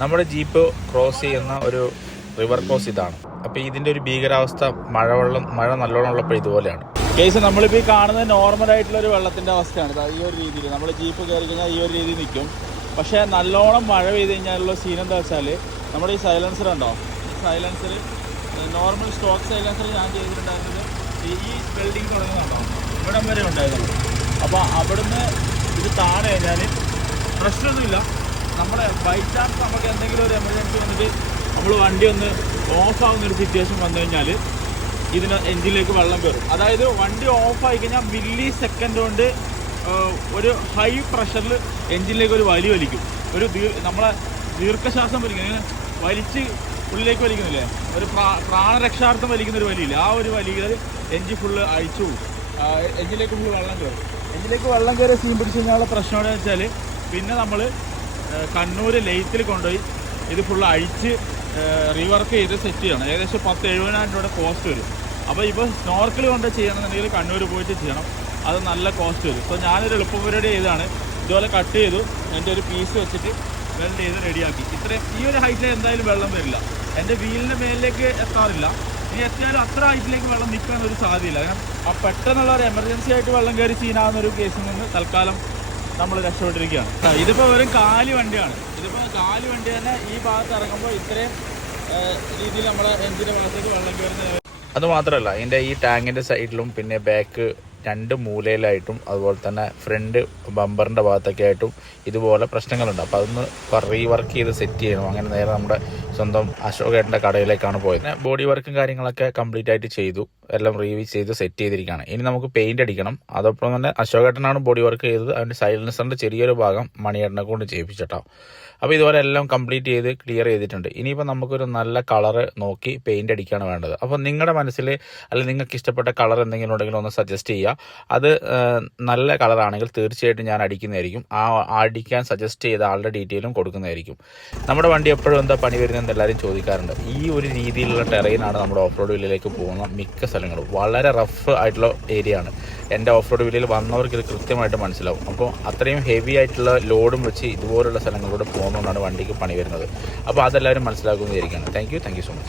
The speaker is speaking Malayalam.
നമ്മുടെ ജീപ്പ് ക്രോസ് ചെയ്യുന്ന ഒരു റിവർ ക്രോസ് ഇതാണ്. അപ്പൊ ഇതിന്റെ ഒരു ഭീകരാവസ്ഥ മഴവെള്ളം മഴ നല്ലോണം ഉള്ളപ്പോൾ ഇതുപോലെയാണ്. കേസ് നമ്മളിപ്പോൾ ഈ കാണുന്നത് നോർമൽ ആയിട്ടുള്ള ഒരു വെള്ളത്തിന്റെ അവസ്ഥയാണ്. ഈ ഒരു രീതിയിൽ നമ്മൾ ജീപ്പ് കയറി കഴിഞ്ഞാൽ ഈ ഒരു രീതിയിൽ നിൽക്കും. പക്ഷേ നല്ലോണം മഴ പെയ്ത് കഴിഞ്ഞാലുള്ള സീൻ എന്താ വെച്ചാൽ നമ്മുടെ ഈ സൈലൻസർ ഉണ്ടോ സൈലൻസർ നോർമൽ സ്റ്റോക്ക് സൈലൻസർ ഞാൻ ചെയ്തിട്ടുണ്ടായിരുന്നത് ഈ ബിൽഡിംഗ് തുടങ്ങുന്നുണ്ടോ ഇവിടം വരെ ഉണ്ടായിരുന്നു അപ്പോൾ അവിടുന്ന് ഇത് താണു കഴിഞ്ഞാൽ പ്രശ്നമൊന്നുമില്ല. നമ്മുടെ ബൈ ചാൻസ് നമുക്ക് എന്തെങ്കിലും ഒരു എമർജൻസി വന്നിട്ട് നമ്മൾ വണ്ടി ഒന്ന് ഓഫ് ആവുന്ന ഒരു സിറ്റുവേഷൻ വന്നു കഴിഞ്ഞാൽ ഇതിന് എഞ്ചിനിലേക്ക് വെള്ളം കയറും അതായത് വണ്ടി ഓഫ് ആയി കഴിഞ്ഞാൽ മില്ലി സെക്കൻഡ് കൊണ്ട് ഒരു ഹൈ പ്രഷറിൽ എഞ്ചിനിലേക്ക് ഒരു വലി വലിക്കും. ഒരു നമ്മളെ ദീർഘശ്വാസം വലിക്കും. വലിച്ച് ഉള്ളിലേക്ക് വലിക്കുന്നില്ലേ? ഒരു പ്രാ- പ്രാണരക്ഷാർത്ഥം വലിക്കുന്ന ഒരു വലിയില്ല? ആ ഒരു വലിയിൽ എഞ്ചിൻ ഫുള്ള് അഴിച്ചു എൻജിനിലേക്ക് ഫുള്ള് വെള്ളം കയറും എഞ്ചിനിലേക്ക് വെള്ളം കയറി സീൻ പിടിച്ച് കഴിഞ്ഞാൽ പ്രശ്നം എന്താണെന്ന് വെച്ചാൽ പിന്നെ നമ്മൾ കണ്ണൂർ ലെയ്ത്തിൽ കൊണ്ടുപോയി ഇത് ഫുൾ അഴിച്ച് റീവർക്ക് ചെയ്ത് സെറ്റ് ചെയ്യണം. ഏകദേശം പത്ത് എഴുപതിനായിരം രൂപയുടെ കോസ്റ്റ് വരും. അപ്പോൾ ഇപ്പോൾ സ്നോർക്കിൽ കൊണ്ട് ചെയ്യണമെന്നുണ്ടെങ്കിൽ കണ്ണൂർ പോയിട്ട് ചെയ്യണം. അത് നല്ല കോസ്റ്റ് വരും. ഇപ്പോൾ ഞാനൊരു എളുപ്പ പരിപാടി ചെയ്താണ് ഇതുപോലെ കട്ട് ചെയ്തു. എന്റെ ഒരു പീസ് വെച്ചിട്ട് വെൽഡ് ചെയ്ത് റെഡിയാക്കി ഇത്രയും ഈ ഒരു ഹൈറ്റിൽ എന്തായാലും വെള്ളം വരില്ല. എന്റെ വീലിന്റെ മേലിലേക്ക് എത്താറില്ല. ഇനി എത്തിയാലും അത്ര ഹൈറ്റിലേക്ക് വെള്ളം നിൽക്കാൻ ഒരു സാധ്യതയില്ല. കാരണം ആ പെട്ടെന്നുള്ള ഒരു എമർജൻസി ആയിട്ട് വെള്ളം കയറി ചീനാവുന്ന ഒരു കേസിൽ നിന്ന് തൽക്കാലം നമ്മൾ രക്ഷപ്പെട്ടിരിക്കുകയാണ്. ഇതിപ്പോൾ ഇതിപ്പോ വെറും കാലി വണ്ടിയാണ്. ഇതിപ്പോ കാലി വണ്ടി തന്നെ ഈ ഭാഗത്ത് ഇറങ്ങുമ്പോൾ ഇത്രയും രീതിയിൽ നമ്മൾ എഞ്ചിന്റെ ഭാഗത്തേക്ക് വെള്ളം കയറുന്ന അത് മാത്രമല്ല ഇതിന്റെ ഈ ടാങ്കിന്റെ സൈഡിലും പിന്നെ ബാക്ക് രണ്ട് മൂലയിലായിട്ടും അതുപോലെ തന്നെ ഫ്രണ്ട് ബമ്പറിന്റെ ഭാഗത്തൊക്കെ ആയിട്ടും ഇതുപോലെ പ്രശ്നങ്ങളുണ്ട്. അപ്പോൾ അതൊന്ന് റീവർക്ക് ചെയ്ത് സെറ്റ് ചെയ്യണം. അങ്ങനെ നേരെ നമ്മുടെ സ്വന്തം അശോകേട്ടന്റെ കടയിലേക്കാണ് പോയത്. ബോഡി വർക്കും കാര്യങ്ങളൊക്കെ കംപ്ലീറ്റ് ആയിട്ട് ചെയ്തു. എല്ലാം റീവീസ് ചെയ്ത് സെറ്റ് ചെയ്തിരിക്കുകയാണ്. ഇനി നമുക്ക് പെയിന്റ് അടിക്കണം. അതോടൊപ്പം തന്നെ അശോകേട്ടനാണ് ബോഡി വർക്ക് ചെയ്തത്. അതിന്റെ സൈലൻസറിന്റെ ചെറിയൊരു ഭാഗം മണിയേട്ടനെ കൊണ്ട് ചെയ്യിപ്പിച്ചിട്ടോ. അപ്പോൾ ഇതുപോലെ എല്ലാം കംപ്ലീറ്റ് ചെയ്ത് ക്ലിയർ ചെയ്തിട്ടുണ്ട്. ഇനിയിപ്പോൾ നമുക്കൊരു നല്ല കളറ് നോക്കി പെയിന്റ് അടിക്കുകയാണ് വേണ്ടത്. അപ്പോൾ നിങ്ങളുടെ മനസ്സിൽ അല്ലെങ്കിൽ നിങ്ങൾക്ക് ഇഷ്ടപ്പെട്ട കളർ എന്തെങ്കിലും ഉണ്ടെങ്കിൽ ഒന്ന് സജസ്റ്റ് ചെയ്യുക. അത് നല്ല കളറാണെങ്കിൽ തീർച്ചയായിട്ടും ഞാൻ അടിക്കുന്നതായിരിക്കും. ആ അടിക്കാൻ സജസ്റ്റ് ചെയ്ത ആളുടെ ഡീറ്റെയിലും കൊടുക്കുന്നതായിരിക്കും. നമ്മുടെ വണ്ടി എപ്പോഴും എന്താ പണി വരുന്നതെന്ന് എല്ലാവരും ചോദിക്കാറുണ്ട്. ഈ ഒരു രീതിയിലുള്ള ടെറൈനാണ് നമ്മുടെ ഓഫ് റോഡ് വില്ലിലേക്ക് പോകുന്ന മിക്ക സ്ഥലങ്ങളും. വളരെ റഫ് ആയിട്ടുള്ള ഏരിയ ആണ്. എന്റെ ഓഫ് റോഡ് വില്ലിൽ വന്നവർക്ക് ഇത് കൃത്യമായിട്ട് മനസ്സിലാവും. അപ്പോൾ അത്രയും ഹെവി ആയിട്ടുള്ള ലോഡും വെച്ച് ഇതുപോലുള്ള സ്ഥലങ്ങളിലൂടെ പോകുന്നതുകൊണ്ടാണ് വണ്ടിക്ക് പണി വരുന്നത്. അപ്പോൾ അതെല്ലാവരും മനസ്സിലാക്കുന്നതായിരിക്കണം. Thank you thank you so much